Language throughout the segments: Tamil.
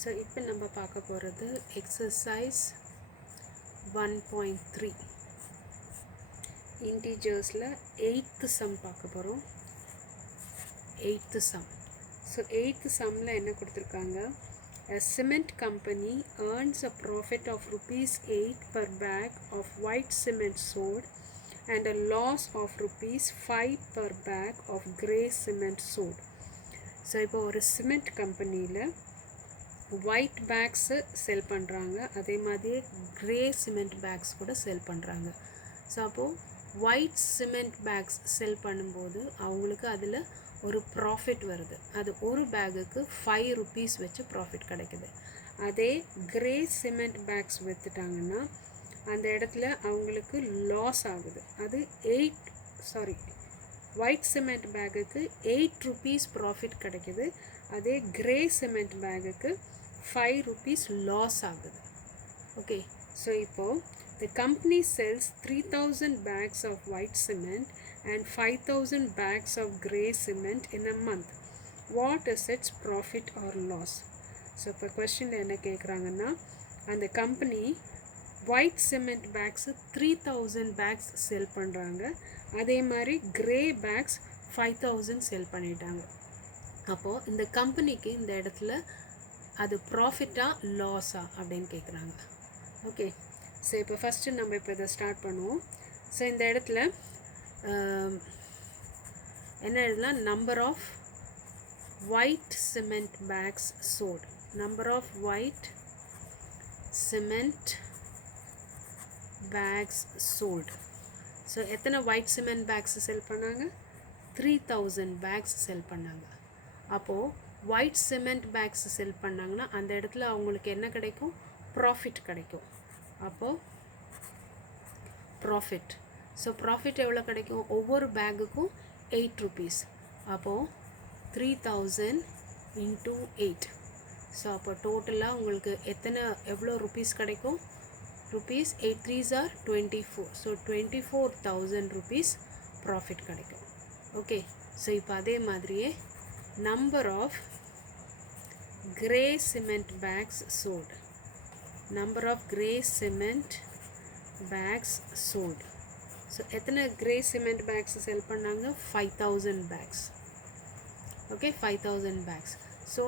ஸோ இப்போ நம்ம பார்க்க போகிறது எக்ஸசைஸ் 1.3 இன்டீஜர்ஸில் 8th சம் பார்க்க போகிறோம். 8th some. ஸோ 8th சம்மில் என்ன கொடுத்துருக்காங்க? A cement company earns a profit of rupees 8 per bag of white cement sold and a loss of rupees 5 per bag of grey cement sold. So இப்போ ஒரு சிமெண்ட் கம்பெனியில் ஒயிட் பேக்ஸு செல் பண்ணுறாங்க, அதே மாதிரியே க்ரே சிமெண்ட் பேக்ஸ் கூட செல் பண்ணுறாங்க. ஸோ அப்போது ஒயிட் சிமெண்ட் பேக்ஸ் செல் பண்ணும்போது அவங்களுக்கு அதில் ஒரு ப்ராஃபிட் வருது. அது ஒரு பேகுக்கு 5 rupees வச்சு ப்ராஃபிட் கிடைக்குது. அதே க்ரே சிமெண்ட் பேக்ஸ் விற்றுட்டாங்கன்னா அந்த இடத்துல அவங்களுக்கு லாஸ் ஆகுது. அது ஒயிட் சிமெண்ட் பேகுக்கு 8 rupees ப்ராஃபிட் கிடைக்குது. அதே க்ரே சிமெண்ட் பேகுக்கு 5 rupees லாஸ் ஆகுது. ஓகே, ஸோ இப்போது the company sells 3000 bags of white cement and 5000 bags of grey cement in a month. What is its profit or loss? So இப்போ கொஸ்டினில் என்ன கேட்குறாங்கன்னா, அந்த company white cement bags 3000 bags sell பண்ணுறாங்க, அதே மாதிரி க்ரே பேக்ஸ் 5000 செல் பண்ணிட்டாங்க. அப்போது இந்த கம்பெனிக்கு இந்த இடத்துல அது ப்ராஃபிட்டா லாஸா அப்படின்னு கேட்குறாங்க. ஓகே, ஸோ இப்போ ஃபஸ்ட்டு நம்ம இப்போ இதை ஸ்டார்ட் பண்ணுவோம். ஸோ இந்த இடத்துல என்ன எழுதலாம்? Number of white cement bags sold. Number of white cement bags sold. So எத்தனை ஒயிட் சிமெண்ட் பேக்ஸ் செல் பண்ணாங்க? 3000 பேக்ஸ் செல் பண்ணாங்க. அப்போது ஒயிட் சிமெண்ட் பேக்ஸ் செல் பண்ணாங்கன்னா அந்த இடத்துல அவங்களுக்கு என்ன கிடைக்கும்? ப்ராஃபிட் கிடைக்கும். அப்போது ப்ராஃபிட். ஸோ ப்ராஃபிட் எவ்வளோ கிடைக்கும்? ஒவ்வொரு பேக்குக்கும் 8 rupees. அப்போது 3000 into 8. ஸோ அப்போ டோட்டலாக உங்களுக்கு எவ்வளோ ருபீஸ் கிடைக்கும்? rupees 8 3s are 24. So 24,000 rupees profit கிடைக்கும். ஓகே, ஸோ இப்போ அதே மாதிரியே நம்பர் ஆஃப் grey cement bags sold. Number of grey cement bags sold. So எத்தனை grey cement bags sell பண்ணாங்க? 5000 bags. Okay, 5000 bags. So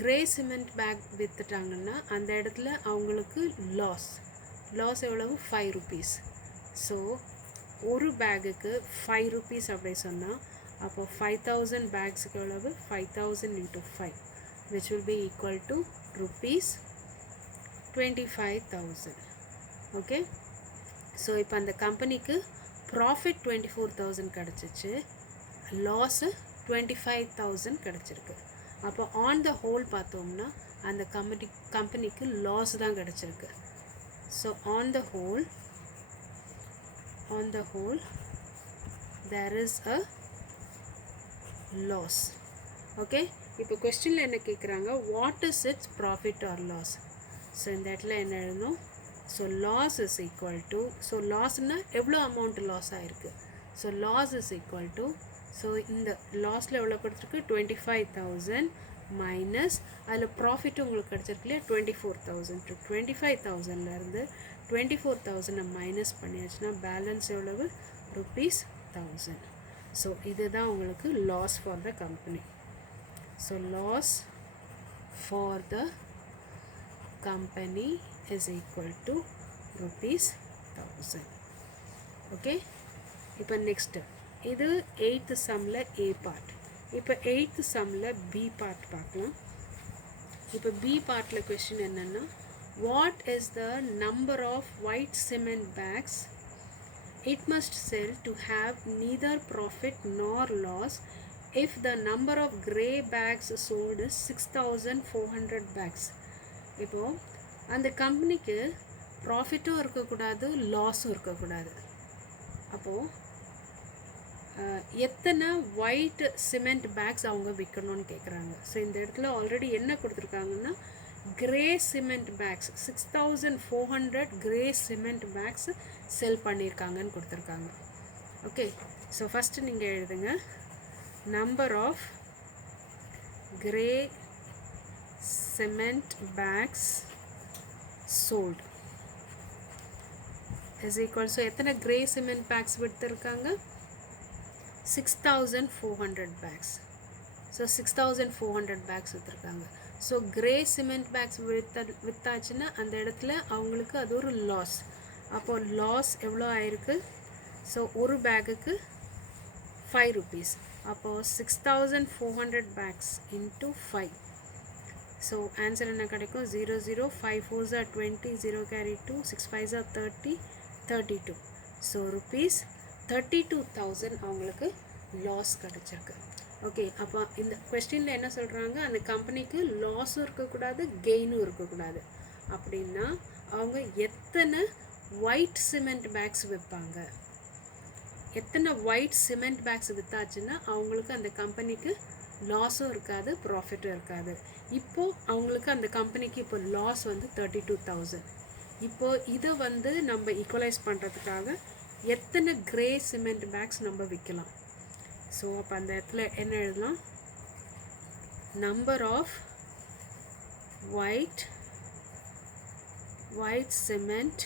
grey cement bag வித்துட்டாங்கன்னா அந்த இடத்துல அவங்களுக்கு லாஸ் எவ்வளவு? 5 rupees. ஸோ ஒரு பேகுக்கு 5 rupees அப்படி சொன்னால் அப்போ 5000 பேக்ஸுக்கு எவ்வளவு? 5000 into 5, which will be equal to rupees 25,000. okay, so இப்போ அந்த கம்பெனிக்கு ப்ராஃபிட் 24,000 கிடச்சிச்சு, லாஸு 25,000 கிடச்சிருக்கு. அப்போ ஆன் த ஹோல் பார்த்தோம்னா அந்த கம்பெனிக்கு லாஸ் தான் கிடச்சிருக்கு. So on the whole there is a loss. Okay, இப்போ கொஸ்டினில் என்ன கேட்குறாங்க? What is its profit or loss? So இந்த இடத்துல என்ன எழுதணும்? So loss is equal to, so லாஸ்னால் எவ்வளோ அமௌண்ட் லாஸ் ஆகிருக்கு? So loss is equal to, so இந்த லாஸில் எவ்வளோ கொடுத்துருக்கு? 25,000 மைனஸ் அதில் ப்ராஃபிட்டும் உங்களுக்கு கிடச்சிருக்கு இல்லையா? 24,000. 25,000லேருந்து 24,000 மைனஸ் பண்ணியாச்சுன்னா பேலன்ஸ் எவ்வளவு? rupees 1000. ஸோ இதுதான் உங்களுக்கு loss for the company. So loss for the company is equal to rupees 1000. Okay, இப்போ நெக்ஸ்ட்டு இது 8th சம்மில் A பார்ட். இப்போ 8th சம்மில் B பார்ட் பார்க்கலாம். இப்போ B பார்ட்டில் கொஸ்டின் என்னென்னா, what is the number of white cement bags it must sell to have neither profit nor loss if the number of grey bags sold is 6,400 bags. இப்போது அந்த கம்பெனிக்கு ப்ராஃபிட்டும் இருக்கக்கூடாது, லாஸும் இருக்கக்கூடாது. அப்போது எத்தனை ஒயிட் சிமெண்ட் பேக்ஸ் அவங்க விற்கணும்னு கேட்குறாங்க. ஸோ இந்த இடத்துல ஆல்ரெடி என்ன கொடுத்துருக்காங்கன்னா, grey cement bags 6,400 grey cement bags sell பண்ணியிருக்காங்கன்னு கொடுத்துருக்காங்க. ஓகே, ஸோ ஃபஸ்ட்டு நீங்கள் எழுதுங்க, number of grey cement bags sold is equal to எத்தனை grey cement bags வித்திருக்காங்க 6400 bags. So 6400 bags வித்திருக்காங்க. So grey cement bags வித்தாச்சுன்னா அந்த இடத்துல அவங்களுக்கு அது ஒரு லாஸ். அப்போ லாஸ் எவ்வளோ ஆயிருக்கு? ஸோ ஒரு பேக்குக்கு 5 rupees. அப்போ 6400 bags into 5. ஸோ ஆன்சர் என்ன கிடைக்கும்? 0 0 5 4s are 20 0 carry 2 6 5s are 30 32. So rupees 32,000 அவங்களுக்கு லாஸ் கிடச்சிருக்கு. ஓகே, அப்போ இந்த கொஸ்டினில் என்ன சொல்கிறாங்க? அந்த கம்பெனிக்கு லாஸும் இருக்கக்கூடாது கெயினும் இருக்கக்கூடாது. அப்படின்னா அவங்க எத்தனை ஒயிட் சிமெண்ட் பேக்ஸ் விற்பாங்க? எத்தனை ஒயிட் சிமெண்ட் பேக்ஸ் விற்றாச்சுன்னா அவங்களுக்கு அந்த கம்பெனிக்கு லாஸும் இருக்காது ப்ராஃபிட்டும் இருக்காது. இப்போது அவங்களுக்கு அந்த கம்பெனிக்கு இப்போ லாஸ் வந்து 32,000. இப்போது இதை வந்து நம்ம ஈக்குவலைஸ் பண்ணுறதுக்காக எத்தனை கிரே சிமெண்ட் பேக்ஸ் நம்ம விற்கலாம்? ஸோ அப்போ அந்த இடத்துல என்ன எழுதலாம்? Number of white cement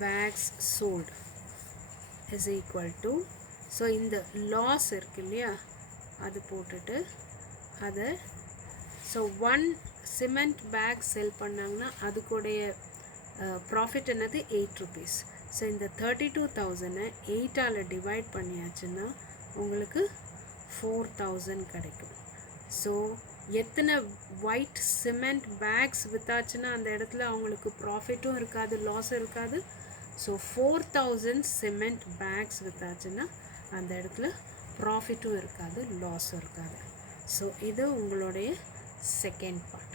bags sold is equal to, so இந்த லாஸ் இருக்கு இல்லையா, அது போட்டுட்டு அதை ஸோ 1 சிமெண்ட் பேக் செல் பண்ணாங்கன்னா அதுக்குடைய ப்ராஃபிட் என்னது 8 rupees. ஸோ இந்த 32,000 8ஆல் டிவைட் பண்ணியாச்சுன்னா உங்களுக்கு 4,000 கிடைக்கும். ஸோ எத்தனை ஒயிட் சிமெண்ட் பேக்ஸ் விற்றாச்சுன்னா அந்த இடத்துல அவங்களுக்கு ப்ராஃபிட்டும் இருக்காது லாஸும் இருக்காது. ஸோ 4,000 சிமெண்ட் பேக்ஸ் விற்றாச்சுன்னா அந்த இடத்துல ப்ராஃபிட்டும் இருக்காது லாஸும் இருக்காது. ஸோ இது உங்களுடைய செகண்ட் பார்ட்.